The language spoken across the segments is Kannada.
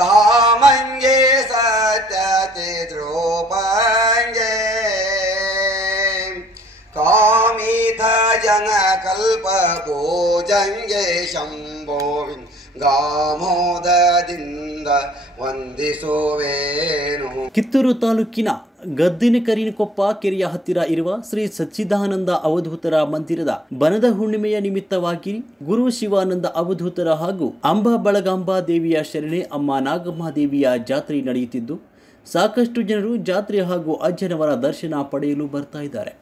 ಧಾಮಂಗೆ ಸತ್ಯತೆ ದ್ರೌಪಂಗೆ ಕಾಮಿತ ಜನ ಕಲ್ಪ ಭೋಜಂಗೆ ಶಂಭೋವಿನ್ ಗಾಮೋದದಿಂದ ವಂದಿಸುವೇನು. ಕಿತ್ತೂರು ತಾಲೂಕಿನ ಗದ್ದಿನಕರಿನಕೊಪ್ಪ ಕೆರೆಯ ಹತ್ತಿರ ಇರುವ ಶ್ರೀ ಸಚ್ಚಿದಾನಂದ ಅವಧೂತರ ಮಂದಿರದ ಬನದ ಹುಣ್ಣಿಮೆಯ ನಿಮಿತ್ತವಾಗಿ ಗುರು ಶಿವಾನಂದ ಅವಧೂತರ ಹಾಗೂ ಅಂಬಾ ಬಳಗಾಂಬಾ ದೇವಿಯ ಶರಣೆ ಅಮ್ಮ ನಾಗಮ್ಮ ದೇವಿಯ ಜಾತ್ರೆ ನಡೆಯುತ್ತಿದ್ದು ಸಾಕಷ್ಟು ಜನರು ಜಾತ್ರೆ ಹಾಗೂ ಅಜ್ಜನವರ ದರ್ಶನ ಪಡೆಯಲು ಬರ್ತಾ ಇದ್ದಾರೆ.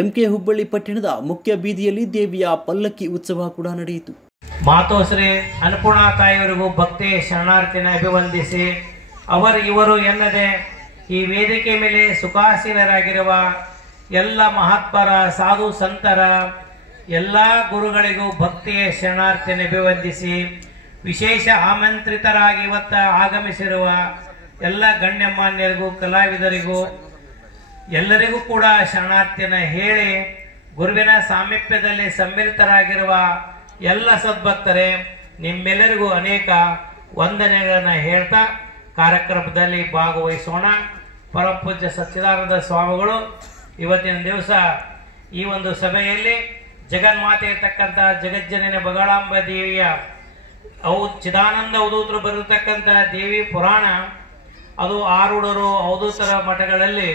ಎಂಕೆ ಹುಬ್ಬಳ್ಳಿ ಪಟ್ಟಣದ ಮುಖ್ಯ ಬೀದಿಯಲ್ಲಿ ದೇವಿಯ ಪಲ್ಲಕ್ಕಿ ಉತ್ಸವ ಕೂಡ ನಡೆಯಿತು. ಮಾತೋಶ್ರೀ ಅನ್ನಪೂರ್ಣ ತಾಯಿಯವರಿಗೂ ಭಕ್ತಿ ಶರಣಾರ್ಥಿನ ಅಭಿವಂದಿಸಿ ಇವರು ಎನ್ನದೆ ಈ ವೇದಿಕೆ ಮೇಲೆ ಸುಖಾಸೀನರಾಗಿರುವ ಎಲ್ಲ ಮಹಾತ್ಮರ ಸಾಧು ಸಂತರ ಎಲ್ಲ ಗುರುಗಳಿಗೂ ಭಕ್ತಿಯ ಶರಣಾರ್ಥಿನ ಅಭಿವಂದಿಸಿ ವಿಶೇಷ ಆಮಂತ್ರಿತರಾಗಿ ಇವತ್ತ ಆಗಮಿಸಿರುವ ಎಲ್ಲ ಗಣ್ಯಮಾನ್ಯರಿಗೂ ಕಲಾವಿದರಿಗೂ ಎಲ್ಲರಿಗೂ ಕೂಡ ಶರಣಾರ್ಥಿನ ಹೇಳಿ ಗುರುವಿನ ಸಾಮೀಪ್ಯದಲ್ಲಿ ಸಮ್ಮಿಲಿತರಾಗಿರುವ ಎಲ್ಲ ಸದ್ಭಕ್ತರೇ ನಿಮ್ಮೆಲ್ಲರಿಗೂ ಅನೇಕ ವಂದನೆಗಳನ್ನು ಹೇಳ್ತಾ ಕಾರ್ಯಕ್ರಮದಲ್ಲಿ ಭಾಗವಹಿಸೋಣ. ಪರಮ ಪೂಜ್ಯ ಸಚ್ಚಿದಾನಂದ ಸ್ವಾಮಿಗಳು ಇವತ್ತಿನ ದಿವಸ ಈ ಒಂದು ಸಭೆಯಲ್ಲಿ ಜಗನ್ಮಾತೆ ಇರತಕ್ಕಂಥ ಜಗಜ್ಜನನ ಬಗಳಾಂಬ ದೇವಿಯ ಚಿದಾನಂದ ಅವಧೂತರು ಬರತಕ್ಕಂಥ ದೇವಿ ಪುರಾಣ ಅದು ಆರೂಢರು ಅವಧೂತರ ಮಠಗಳಲ್ಲಿ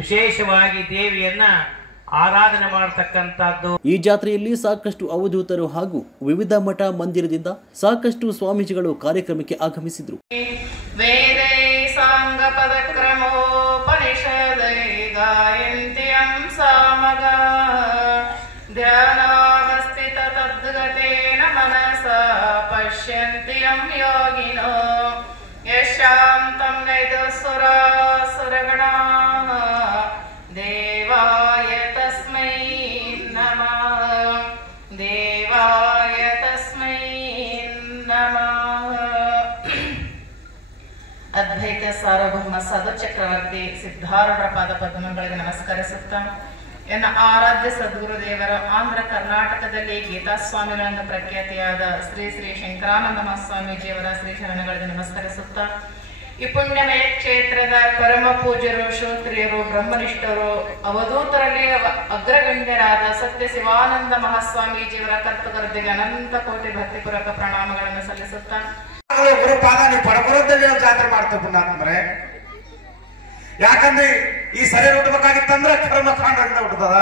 ವಿಶೇಷವಾಗಿ ದೇವಿಯನ್ನ ಆರಾಧನೆ ಮಾಡತಕ್ಕಂಥದ್ದು. ಈ ಜಾತ್ರೆಯಲ್ಲಿ ಸಾಕಷ್ಟು ಅವಧೂತರು ಹಾಗೂ ವಿವಿಧ ಮಠ ಮಂದಿರದಿಂದ ಸಾಕಷ್ಟು ಸ್ವಾಮೀಜಿಗಳು ಕಾರ್ಯಕ್ರಮಕ್ಕೆ ಆಗಮಿಸಿದ್ರು. ದೇವಾಯ ತಸ್ಮೈ ನಮಃ ದೇವಾಯ ತಸ್ಮೈ ನಮಃ. ಅದ್ವೈತ ಸಾರ್ವಭೌಮ ಸಾಧು ಚಕ್ರವರ್ತಿ ಸಿದ್ಧಾರೂಢರ ಪಾದ ಪದ್ಮಗಳಿಗೆ ನಮಸ್ಕರಿಸುತ್ತಾ ಎನ್ನ ಆರಾಧ್ಯ ಸದ್ಗುರುದೇವರ ಆಂಧ್ರ ಕರ್ನಾಟಕದಲ್ಲಿ ಗೀತಾ ಸ್ವಾಮಿಗಳಿಂದ ಪ್ರಖ್ಯಾತಿಯಾದ ಶ್ರೀ ಶ್ರೀ ಶಂಕರಾನಂದ ಮಹಾಸ್ವಾಮೀಜಿಯವರ ಶ್ರೀ ಶರಣಗಳಿಗೆ ನಮಸ್ಕರಿಸುತ್ತಾ ಈ ಪುಣ್ಯಮಯ ಕ್ಷೇತ್ರದ ಪರಮ ಪೂಜ್ಯರು ಶ್ರೋತ್ರಿಯರು ಬ್ರಹ್ಮನಿಷ್ಠರು ಅವಧೂತರಲ್ಲಿ ಅಗ್ರಗಣ್ಯರಾದ ಸತ್ಯ ಶಿವಾನಂದ ಮಹಾಸ್ವಾಮೀಜಿಯವರ ಕರ್ತೃಗರ್ದಿಗೆ ಅನಂತ ಕೋಟಿ ಭಕ್ತಿಪೂರ್ವಕ ಪ್ರಣಾಮಗಳನ್ನು ಸಲ್ಲಿಸುತ್ತಾ ಗುರುಪಾದ ನೀವು ಪಡಪುರದಲ್ಲಿ ಜಾತ್ರೆ ಮಾಡ್ತೇವೆ ಪುಣ್ಯಾತ್ಮರೇ. ಯಾಕಂದ್ರೆ ಈ ಶರೀರ ಹುಟ್ಟಬೇಕಾಗಿತ್ತಂದ್ರೆ ಕರ್ಮಕಾಂಡದಿಂದ ಹುಟ್ಟದ.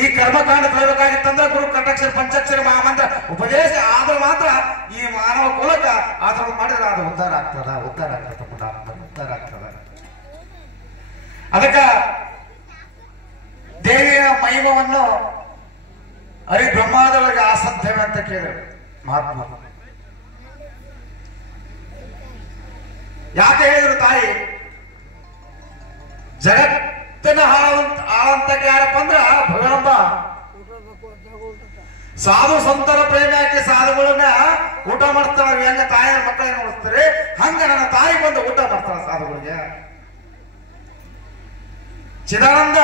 ಈ ಕರ್ಮಕಾಂಡ ತರಬೇಕಾಗಿತ್ತಂದ್ರೆ ಗುರು ಕಂಠಾಕ್ಷರ ಪಂಚಾಕ್ಷರ ಮಹಾಮಂತ್ರ ಉಪದೇಶ ಆದ್ರೆ ಮಾತ್ರ ಈ ಮಾನವ ಕುಲಕ ಆತರ ಮಾಡಿದ್ರೆ ಅದು ಉದ್ಧಾರ ಆಗ್ತದ ಉದ್ಧಾರ ಆಗ್ತದ. ಅದಕ್ಕ ದೇವಿಯ ಮಹಿಮವನ್ನು ಬ್ರಹ್ಮಾದವರಿಗೆ ಆಸಕ್ತೇವೆ ಅಂತ ಕೇಳಿದ್ರು ಮಹಾತ್ಮ. ಯಾಕೆ ಹೇಳಿದ್ರು ತಾಯಿ? ಜಗತ್ತಿನ ಆಳಂತಕ್ಕೆ ಯಾರಪ್ಪ ಅಂದ್ರ ಭಗವಂತ. ಸಾಧು ಸಂತರ ಪ್ರೇಮ ಯಾಕೆ ಸಾಧುಗಳನ್ನ ಊಟ ಮಾಡ್ತಾಳ. ಹೆಂಗ ತಾಯಿಯ ಮಕ್ಕಳಿಗೆ ನೋಡಿಸ್ತಾರೆ ಹಂಗ ನನ್ನ ತಾಯಿ ಬಂದು ಊಟ ಮಾಡ್ತಾಳ ಸಾಧುಗಳಿಗೆ. ಚಿದಾನಂದ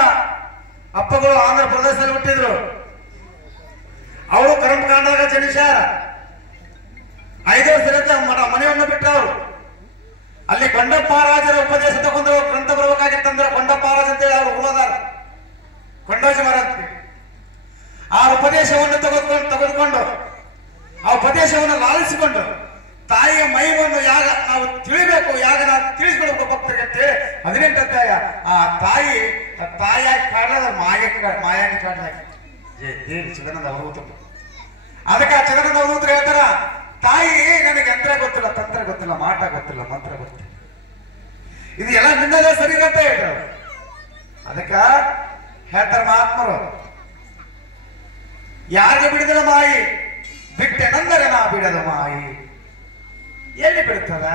ಅಪ್ಪಗಳು ಆಂಧ್ರ ಪ್ರದೇಶದಲ್ಲಿ ಹುಟ್ಟಿದ್ರು. ಅವರು ಕರ್ಮಕಾಂಡದಾಗ ಜನಿಸ್ಯಾರ. 5 ವರ್ಷದಿಂದ ಮನೆಯನ್ನು ಬಿಟ್ಟವರು. ಅಲ್ಲಿ ಕೊಂಡಪ್ಪ ರಾಜರ ಉಪದೇಶ ತಗೊಂಡು ಗ್ರಂಥ ಬರಬೇಕಾಗಿತ್ತಂದ್ರೆ ಕೊಂಡಪ್ಪ ರಾಜ ಅಂತೇಳಿ ಅವರು ಹೋದಾರ ಕೊಂಡೋಜಿ ಮಹಾರಾಜ. ಆ ಉಪದೇಶವನ್ನು ತೆಗೆದುಕೊಂಡು ಆ ಉಪದೇಶವನ್ನು ಲಾಲಿಸಿಕೊಂಡು ತಾಯಿಯ ಮಹಿಮೆಯನ್ನು ಯಾಗ ನಾವು ತಿಳಿಬೇಕು, ಯಾಗ ನಾವು ತಿಳಿಸ್ಕೊಳ್ಬೇಕು ಭಕ್ತರಿಗೆ ಅಂತೇಳಿ 18ನೇ ಅಧ್ಯಾಯ ಆ ತಾಯಿಯಾಗಿ ಕಾಡದ ಮಾಯಾಗಿ ಕಾಡ್ಲಾಗ ಚಿದಾನಂದ ಅವಧೂತ. ಅದಕ್ಕೆ ಆ ಚಿದಾನಂದ ಅವಧೂತರು ಹೇಳ್ತಾರ, ತಾಯಿ ನನಗೆ ಯಂತ್ರ ಗೊತ್ತಿಲ್ಲ, ತಂತ್ರ ಗೊತ್ತಿಲ್ಲ, ಮಾಟ ಗೊತ್ತಿಲ್ಲ, ಮಂತ್ರ ಗೊತ್ತಿಲ್ಲ, ಇದು ಎಲ್ಲ ನಿನ್ನದೇ ಸರಿ ಅಂತ ಹೇಳ್ತಾರೆ. ಅದಕ್ಕ ಹೇಳ್ತಾರ ಮಹಾತ್ಮರು, ಯಾರಿಗೆ ಬಿಡಿದರ ಮಾಯಿ ಬಿಟ್ಟೆನಂದರೆ ನಾ ಬಿಡದ ಮಾಯಿ. ಎಲ್ಲಿ ಬಿಡ್ತದ?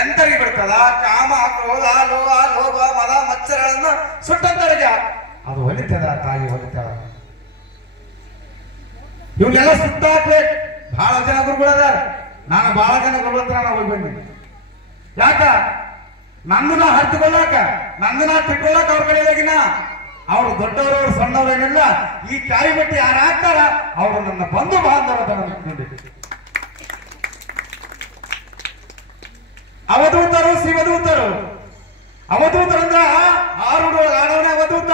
ಎಂತರಿಗೆ ಬಿಡ್ತದ? ಕಾಮ, ಕ್ರೋಧ, ಲೋಭ, ಮದ, ಮಚ್ಚರಗಳನ್ನು ಸುಟ್ಟಂತರಿಗೆ ಅದು ಹೊಲಿತದ. ತಾಯಿ ಹೊಲಿತದ. ಇವನ್ನೆಲ್ಲ ಸುಟ್ಟಾಕ್ಬೇಕು. ಬಹಳ ಜನ ಗುರುಗಳದಾರ. ನಾನು ಬಹಳ ಜನ ಗುರುಗಳ ಹತ್ರ ನಾವು ಹೋಗಿ ಬಂದಿನಿ. ಯಾಕ? ನಂದನ್ನ ಹರಿದುಕೊಳ್ಳಾಕ, ನಂದನ್ನ ತಿಳ್ಕೊಳ್ಳಾಕ ಅವ್ರ ಕಡೆಯಾಗಿನ ಅವರು ದೊಡ್ಡವರು ಸಣ್ಣವರೇನಿಲ್ಲ. ಈ ಕಾಯಿ ಬಟ್ಟಿ ಯಾರು ಹಾಕ್ತಾರ ಅವರು ನನ್ನ ಬಂಧು ಬಾಂಧವರ ನೋಡಿ. ಅವಧೂತರು ಶಿವದೂತರು. ಅವಧೂತರಂದ್ರ ಆಡವನೇ ಅವಧೂತ.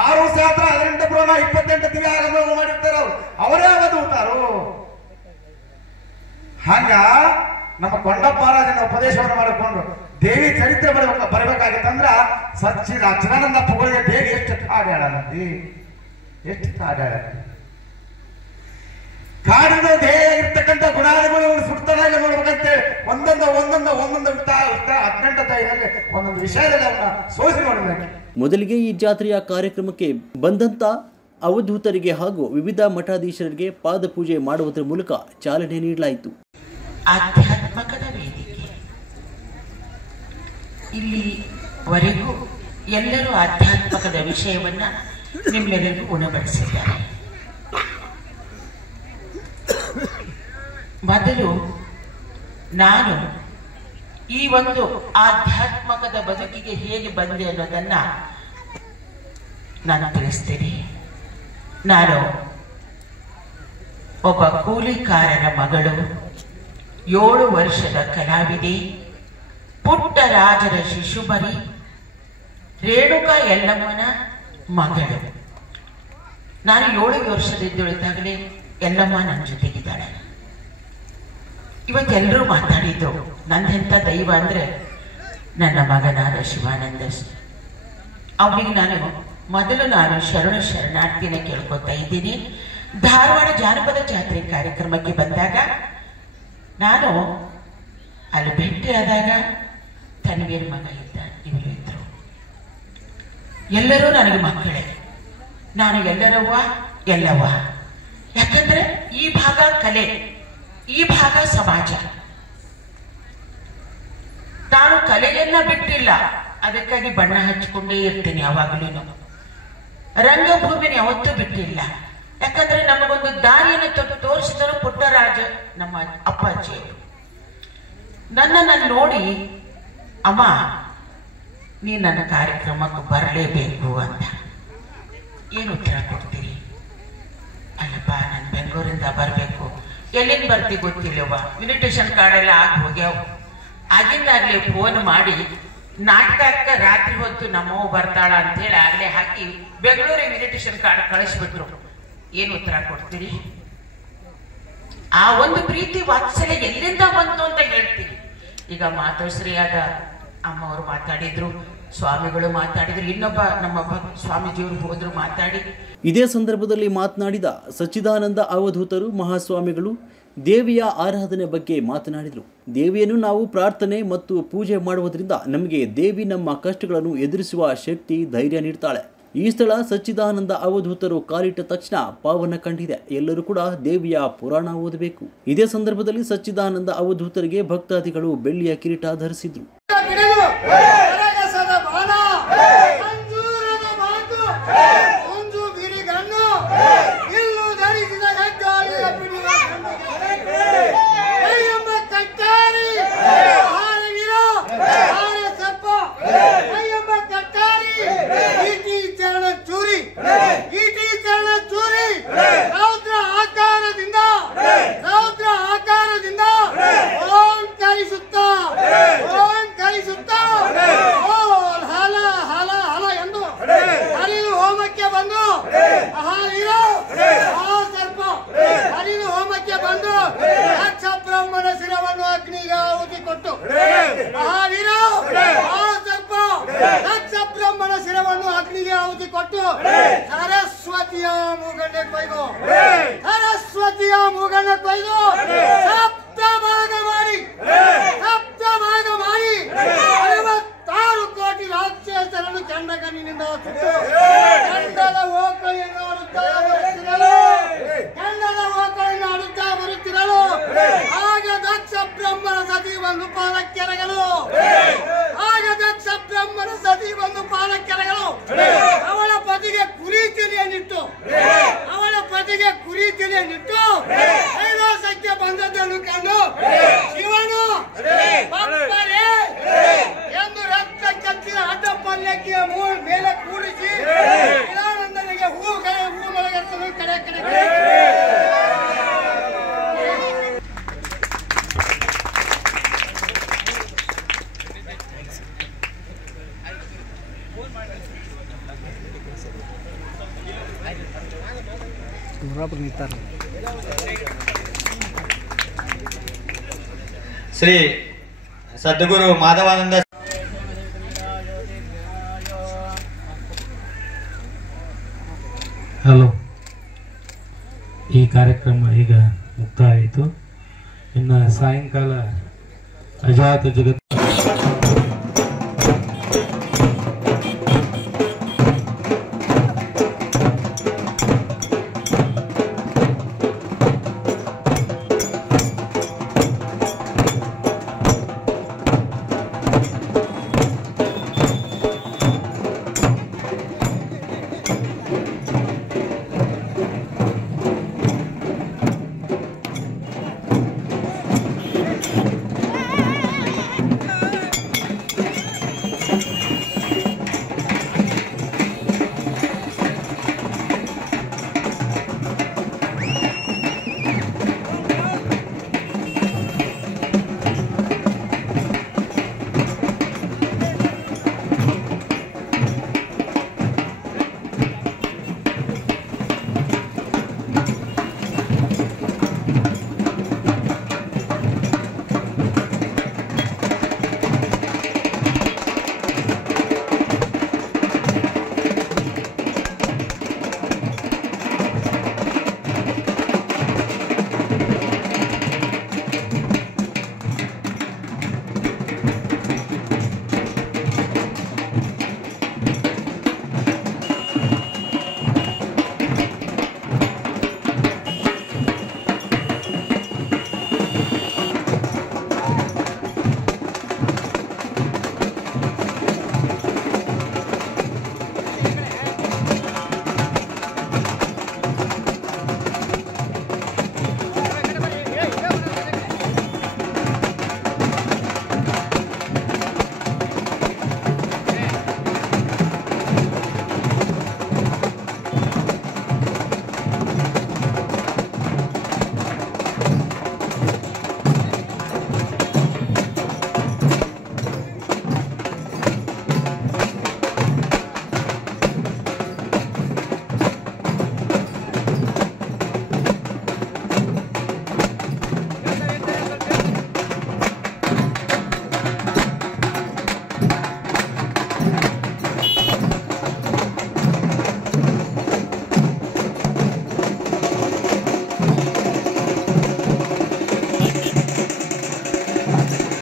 6 ಶಾಸ್ತ್ರ 18 ಪುರಾಣ 28 ದಿವ್ಯ ಆಗಮಗಳು ಮಾಡಿರ್ತಾರ ಅವರು. ಅವರೇ ಅವಧೂತರು. ಹಂಗ ನಮ್ಮ ಕೊಂಡಪ್ಪ ರಾಜನ ಉಪದೇಶವನ್ನು ಮಾಡಿಕೊಂಡು ದೇವಿ ಚರಿತ್ರೆ ಬರಬೇಕಾಗಿತ್ತಂದ್ರ ಚಿದಾನಂದ ಪುಗಳಿಗೆ ದೇವಿ ಎಷ್ಟು ಕಾಡ್ಯಾಳಂತಿ, ಎಷ್ಟು ಕಾಡ್ಯಾಳ. ಕಾಡಿನ ದೇಹ ಇರ್ತಕ್ಕಂಥ ಗುಣಾದಿಗಳು ಸುಡ್ತಾನಾಗಿ ನೋಡ್ಬೇಕಂತೇಳಿ ಒಂದೊಂದು 18 ಅಧ್ಯಾಯದಲ್ಲಿ ಒಂದೊಂದು ವಿಷಯದಲ್ಲಿ ಅವನ್ನ ಸೋಸಿ ನೋಡ್ಬೇಕು. ಮೊದಲಿಗೆ ಈ ಜಾತ್ರೆಯ ಕಾರ್ಯಕ್ರಮಕ್ಕೆ ಬಂದಂತ ಅವಧೂತರಿಗೆ ಹಾಗೂ ವಿವಿಧ ಮಠಾಧೀಶರಿಗೆ ಪಾದಪೂಜೆ ಮಾಡುವುದರ ಮೂಲಕ ಚಾಲನೆ ನೀಡಲಾಯಿತು. ಆಧ್ಯಾತ್ಮಕದ ವೇದಿಕೆ. ಇಲ್ಲಿವರೆಗೂ ಎಲ್ಲರೂ ಆಧ್ಯಾತ್ಮಕದ ವಿಷಯವನ್ನ ನಿಮ್ಮೆಲ್ಲರಿಗೂ ಉಣಬಡಿಸಿದ್ದಾರೆ. ಮೊದಲು ನಾನು ಈ ಒಂದು ಆಧ್ಯಾತ್ಮಕದ ಬದುಕಿಗೆ ಹೇಗೆ ಬಂದೆ ಅನ್ನೋದನ್ನ ನಾನು ತಿಳಿಸ್ತೀನಿ. ನಾನು ಒಬ್ಬ ಕೂಲಿಕಾರರ ಮಗಳು, 7 ವರ್ಷದ ಕಲಾವಿದೆ, ಪುಟ್ಟರಾಜರ ಶಿಶುಮರಿ, ರೇಣುಕಾ ಯಲ್ಲಮ್ಮನ ಮಗಳು. ನಾನು 7 ವರ್ಷದಿದ್ದೊಳಿದ್ದಾಗಲೇ ಯಲ್ಲಮ್ಮ ನನ್ನ ಜೊತೆಗಿದ್ದಾಳೆ. ಇವತ್ತೆಲ್ಲರೂ ಮಾತಾಡಿದ್ರು, ನಂದೆಂಥ ದೈವ ಅಂದ್ರೆ ನನ್ನ ಮಗನಾದ ಶಿವಾನಂದ. ಅವನಿಗೆ ನಾನು ಶರಣಾರ್ಥಿನ ಕೇಳ್ಕೊತಾ ಇದ್ದೀನಿ. ಧಾರವಾಡ ಜಾನಪದ ಜಾತ್ರೆ ಕಾರ್ಯಕ್ರಮಕ್ಕೆ ಬಂದಾಗ ನಾನು ಅಲ್ಲಿ ಭೇಟಿಯಾದಾಗ ತನ್ವೀರ್ ಮಗ ಇದ್ದ, ಇವರು ಇದ್ರು. ಎಲ್ಲರೂ ನನಗೆ ಮಕ್ಕಳೇ. ನಾನು ಎಲ್ಲವ್ವ. ಯಾಕಂದ್ರೆ ಈ ಭಾಗ ಕಲೆ, ಈ ಭಾಗ ಸಮಾಜ. ನಾನು ಕಲೆಯನ್ನ ಬಿಟ್ಟಿಲ್ಲ, ಅದಕ್ಕಾಗಿ ಬಣ್ಣ ಹಚ್ಚಿಕೊಂಡೇ ಇರ್ತೀನಿ ಯಾವಾಗಲೂ. ರಂಗಭೂಮಿನ ಯಾವತ್ತೂ ಬಿಟ್ಟಿಲ್ಲ. ಯಾಕಂದ್ರೆ ನಮಗೊಂದು ದಾರಿಯನ್ನು ತೋರಿಸಿದರು ಪುಟ್ಟರಾಜ, ನಮ್ಮ ಅಪ್ಪಾಜಿಯವರು. ನನ್ನನ್ನು ನೋಡಿ, ಅಮ್ಮ ನೀ ನನ್ನ ಕಾರ್ಯಕ್ರಮಕ್ಕೆ ಬರಲೇಬೇಕು ಅಂತ. ಏನು ಉತ್ತರ ಕೊಡ್ತೀರಿ? ಅಲ್ಲಪ್ಪ, ನಾನು ಬೆಂಗಳೂರಿಂದ ಬರಬೇಕು. ಎಲ್ಲಿಂದ ಬರ್ತಿ ಗೊತ್ತಿಲ್ಲವ, ಇನ್ವಿಟೇಷನ್ ಕಾರ್ಡ್ ಎಲ್ಲ ಆಗಿ ಹೋಗ್ಯಾವ. ಆಗಿಂದಾಗ್ಲೇ ಫೋನ್ ಮಾಡಿ ನಾಟಕಕ್ಕೆ ರಾತ್ರಿ ಹೊತ್ತು ನಮ್ಮವ್ವ ಬರ್ತಾಳ ಅಂತೇಳಿ ಆಗ್ಲೇ ಹಾಕಿ ಬೆಂಗಳೂರಿಗೆ ಇನ್ವಿಟೇಷನ್ ಕಾರ್ಡ್ ಕಳಿಸ್ಬಿಟ್ರು. ಏನು ಉತ್ತರ ಕೊಡ್ತೀರಿ? ಆ ಒಂದು ಪ್ರೀತಿ ವಾತ್ಸಲ್ಯ ಎಲ್ಲಿಂದ ಬಂತು ಅಂತ ಹೇಳ್ತೀರಿ. ಈಗ ಮಾತೋಶ್ರೀಯಾದ ಅಮ್ಮ ಅವರು ಮಾತಾಡಿದ್ರು, ಸ್ವಾಮಿಗಳು ಮಾತಾಡಿದ್ರು, ಇನ್ನೊಬ್ಬ ನಮ್ಮ ಸ್ವಾಮೀಜಿಯವರು ಹೋದ್ರು ಮಾತಾಡಿ. ಇದೇ ಸಂದರ್ಭದಲ್ಲಿ ಮಾತನಾಡಿದ ಸಚ್ಚಿದಾನಂದ ಅವಧೂತರು ಮಹಾಸ್ವಾಮಿಗಳು ದೇವಿಯ ಆರಾಧನೆ ಬಗ್ಗೆ ಮಾತನಾಡಿದರು. ದೇವಿಯನ್ನು ನಾವು ಪ್ರಾರ್ಥನೆ ಮತ್ತು ಪೂಜೆ ಮಾಡುವುದರಿಂದ ನಮಗೆ ದೇವಿ ನಮ್ಮ ಕಷ್ಟಗಳನ್ನು ಎದುರಿಸುವ ಶಕ್ತಿ, ಧೈರ್ಯ ನೀಡ್ತಾಳೆ. ಈ ಸ್ಥಳ ಸಚ್ಚಿದಾನಂದ ಅವಧೂತರು ಕಾಲಿಟ್ಟ ತಕ್ಷಣ ಪಾವನ ಕಂಡಿದೆ. ಎಲ್ಲರೂ ಕೂಡ ದೇವಿಯ ಪುರಾಣ ಓದಬೇಕು. ಇದೇ ಸಂದರ್ಭದಲ್ಲಿ ಸಚ್ಚಿದಾನಂದ ಅವಧೂತರಿಗೆ ಭಕ್ತಾದಿಗಳು ಬೆಳ್ಳಿಯ ಕಿರೀಟ ಧರಿಸಿದ್ರು. ಸರಸ್ವತಿಯ ಮೂಗಣ್ಣ ಕೊಯ್ದು ಸಪ್ತ ಭಾಗ ಮಾಡಿ 66 ಕೋಟಿ ರಾಕ್ಷಸರನ್ನು ಚಂಡಗಣ್ಣಿನಿಂದ ಸುಟ್ಟು ಗಂಡದ ಓಕಳಿಯನ್ನು ಆಡುತ್ತಾ ಬರುತ್ತಿರಲು ಆಗ ದಕ್ಷ ಬ್ರಹ್ಮನ ಸತಿ ಒಂದು ಪಾಲಕ್ಕೆರಗಲು ಅವಳ ಪತಿಗೆ ಕುರಿ ತಿಳಿಯನ್ನಿಟ್ಟು ಕೈಲಾಸಕ್ಕೆ ಬಂದದ್ದನ್ನು ಕಂಡು ಶಿವನು ಎಂದು ರಕ್ತ ಕಚ್ಚಿದ ಅಡ್ಡ ಪಲ್ಲಕ್ಕಿಯ ಮೇಲೆ ಕೂಡಿಸಿ ಶಿವಾನಂದನಿಗೆ ಹೂ ಮಲಗತ್ತಲು ಕಡೆ ಶ್ರೀ ಸದ್ಗುರು ಮಾಧವಾನಂದ ಹಲೋ, ಈ ಕಾರ್ಯಕ್ರಮ ಈಗ ಮುಕ್ತಾಯ ಆಯಿತು. ಇನ್ನು ಸಾಯಂಕಾಲ ಅಜಾತ ಜಗತ್